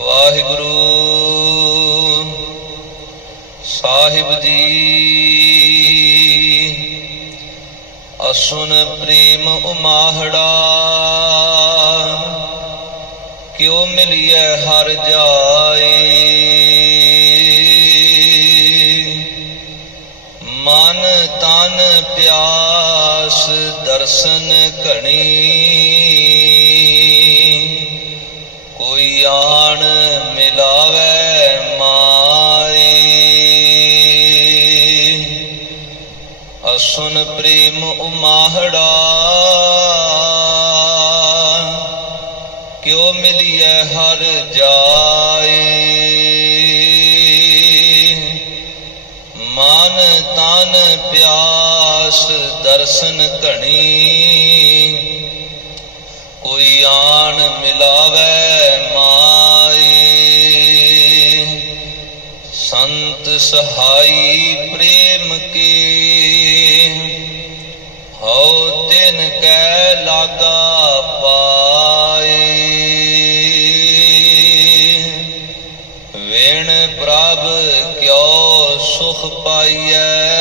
ਵਾਹਿਗੁਰੂ। ਸਾਹਿਬ ਜੀ, ਅਸੁਨ ਪ੍ਰੇਮ ਉਮਾਹੜਾ, ਕਿਉ ਮਿਲਿਐ ਹਰ ਜਾਏ। ਮਨ ਤਨ ਪਿਆਸ ਦਰਸ਼ਨ ਘਣੀ ਕੋਈ ਆਣ ਮਿਲਾਵੇ ਮਾਈ। ਅਸੁਨ ਪ੍ਰੇਮ ਉਮਾਹੜਾ, ਕਿਉ ਮਿਲਿਐ ਹਰ ਜਾਏ ਮਨ ਤਨ ਪਿਆਸ ਦਰਸ਼ਨ ਘਣੀ, ਕੋਈ ਆਣ ਮਿਲਾਵੇ ਸੰਤ ਸਹਾਈ ਪ੍ਰੇਮ ਕੇ। ਹਉ ਤਿਨ ਕੈ ਲਾਗਾ ਪਾਏ। ਵੇਣ ਪ੍ਰਭ ਕਿਉ ਸੁਖ ਪਾਈਐ।